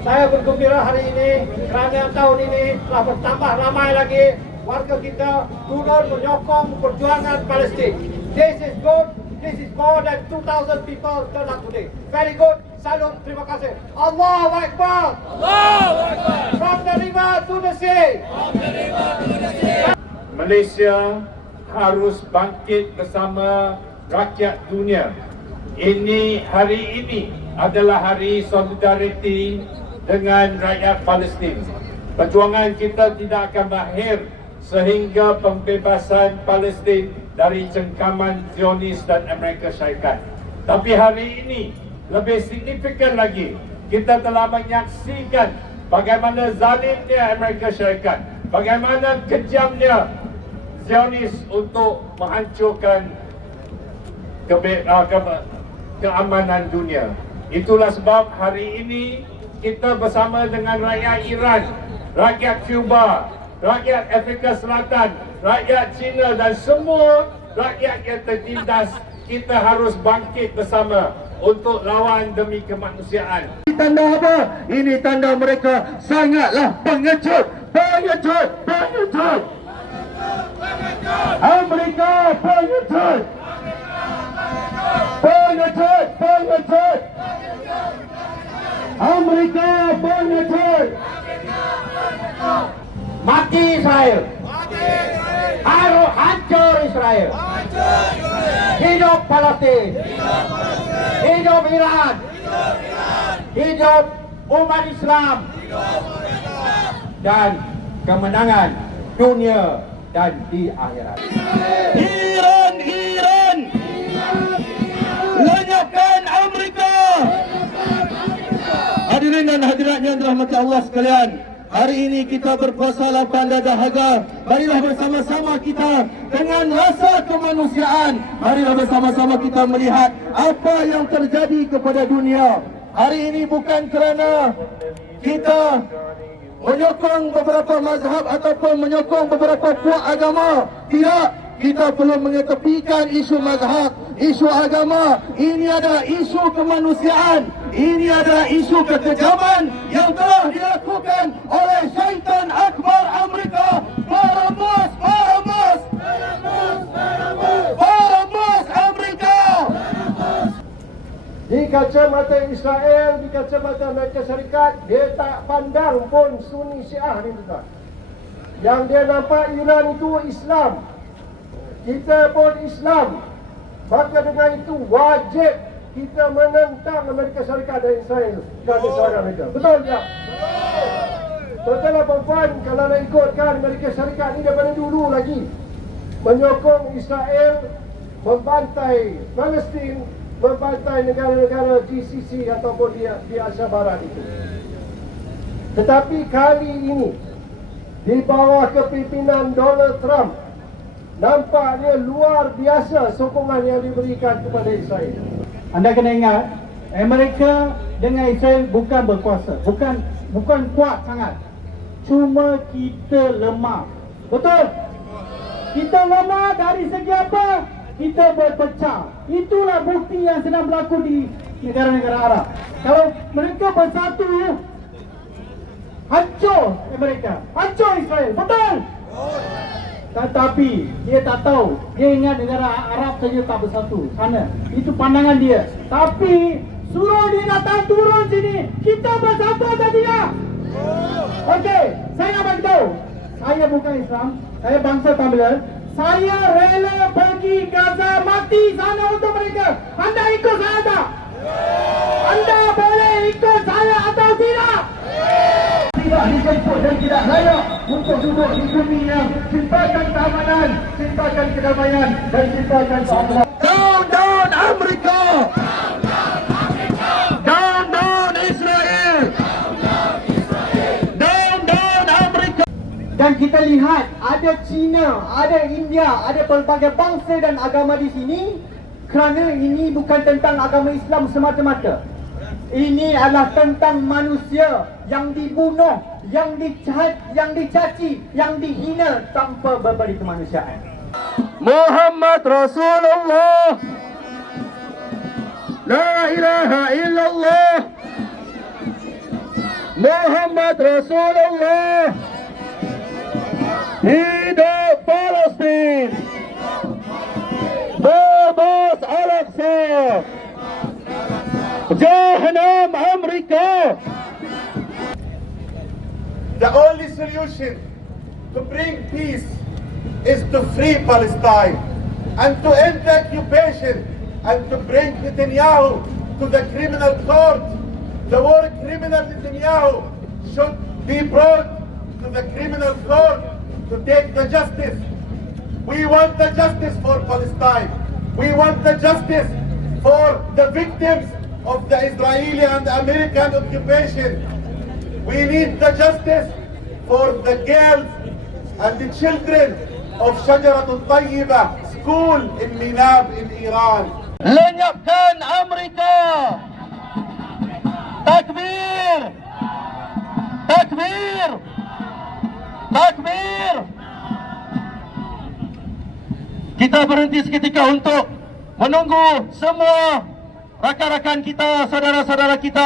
Saya bergembira hari ini kerana tahun ini telah bertambah ramai lagi warga kita turun menyokong perjuangan Palestin. This is good. This is more than 2,000 people turn up today. Very good. Salut. Terima kasih. Allahu Akbar. Allahu Akbar. From the river to the sea. From the river to the sea. Malaysia harus bangkit bersama rakyat dunia. Hari ini adalah hari solidariti dengan rakyat Palestin. Perjuangan kita tidak akan berakhir sehingga pembebasan Palestin dari cengkaman Zionis dan Amerika Syarikat. Tapi hari ini lebih signifikan lagi, kita telah menyaksikan bagaimana zalimnya Amerika Syarikat, bagaimana kejamnya Zionis untuk menghancurkan keamanan dunia. Itulah sebab hari ini kita bersama dengan rakyat Iran, rakyat Cuba, rakyat Afrika Selatan, rakyat China dan semua rakyat yang tertindas, kita harus bangkit bersama untuk lawan demi kemanusiaan. Ini tanda apa? Ini tanda mereka sangatlah pengecut. Pengecut, pengecut. Amerika pengecut. Pengecut, pengecut. Amerika pengecut. Mati Israel. Harus hancur Israel. Hidup Palestin. Hidup Iran. Hidup umat Islam. Dan kemenangan dunia dan di akhirat. Iran, Iran. Lenyapkan Amerika. Hadirin dan hadirat yang dirahmati Allah sekalian, hari ini kita berpuasa lapang dada dahaga. Marilah bersama-sama kita dengan rasa kemanusiaan, marilah bersama-sama kita melihat apa yang terjadi kepada dunia. Hari ini bukan kerana kita menyokong beberapa mazhab ataupun menyokong beberapa puak agama. Tidak, kita perlu mengetepikan isu mazhab, isu agama. Ini adalah isu kemanusiaan. Ini adalah isu kekejaman yang telah dilakukan oleh syaitan akbar Amerika. Para bos, para bos, para bos Amerika. Di kacamata Israel, di kacamata Amerika Syarikat, dia tak pandang pun Sunni Syiah ni tuan. Yang dia nampak Iran itu Islam. Kita pun Islam. Maka dengan itu wajib kita menentang Amerika Syarikat dan Israel kerana serangan mereka. Betul tak? Tuan-tuan puan-puan, kalau nak ikutkan Amerika Syarikat ni daripada dulu lagi menyokong Israel membantai Palestin, membantai negara-negara GCC ataupun di Asia Barat itu. Tetapi kali ini di bawah kepimpinan Donald Trump, nampaknya luar biasa sokongan yang diberikan kepada Israel. Anda kena ingat, Amerika dengan Israel bukan berkuasa, bukan kuat sangat. Cuma kita lemah. Betul? Kita lemah dari segi apa? Kita berpecah. Itulah bukti yang sedang berlaku di negara-negara Arab. Kalau mereka bersatu, hancur Amerika, hancur Israel. Betul? Tetapi dia tak tahu. Dia ingat negara Arab saja tak bersatu sana. Itu pandangan dia. Tapi suruh dia datang turun sini, kita bersatu atau tidak? Okey, saya nak beritahu. Saya bukan Islam, saya bangsa Tamil. Saya rela pergi Gaza, mati sana untuk mereka. Anda ikut saya tak? Anda boleh ikut saya atau tidak? Tidak dijemput dan tidak layak untuk duduk di bumi yang ciptakan keamanan, ciptakan kedamaian dan ciptakan keamanan. Down, down Amerika. Down, down Israel. Down, down Amerika. Dan kita lihat ada China, ada India, ada pelbagai bangsa dan agama di sini. Kerana ini bukan tentang agama Islam semata-mata. Ini adalah tentang manusia yang dibunuh, yang dicaci, yang dihina tanpa berberi kemanusiaan. Muhammad Rasulullah. La ilaha illallah. Muhammad Rasulullah. Hidup Palestin. Bebas Al-Aqsa. Jahannam Amerika. The only solution to bring peace is to free Palestine and to end the occupation and to bring Netanyahu to the criminal court. The war criminal Netanyahu should be brought to the criminal court to take the justice. We want the justice for Palestine. We want the justice for the victims of the Israeli and American occupation. We need the justice for the girls and the children of Shajaratun Tayyiba school in Minab in Iran. Lenyapkan Amerika. Takbir. Takbir. Takbir. Kita berhenti seketika untuk menunggu semua rakan-rakan kita, saudara-saudara kita